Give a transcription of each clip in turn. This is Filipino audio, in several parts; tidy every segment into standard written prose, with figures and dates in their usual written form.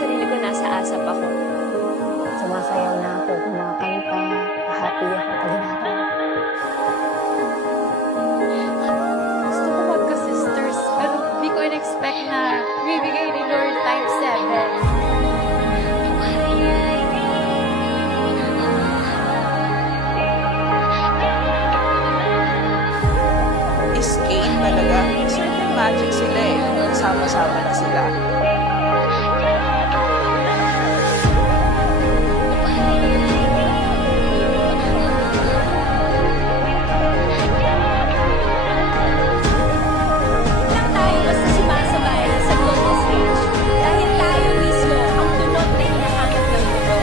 sarili ko nasa asap ako. Sumasayaw na ako, kumakanta, happy ako pag ginagawa. Gusto ko magka-sisters, pero di ko in-expect na bibigay ni Lord times 7. Is Kane talaga. Certain magic sila eh. Sama-sama na sila. Lang tayo basta sumasabay sa global stage. Dahil tayo mismo ang tunod na hinahanap ng mundo.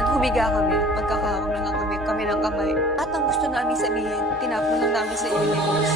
Naghumiga kami. Magkakahawak na lang kami ng kamay. At ang gusto namin sabihin, tinapon lang namin sa universe.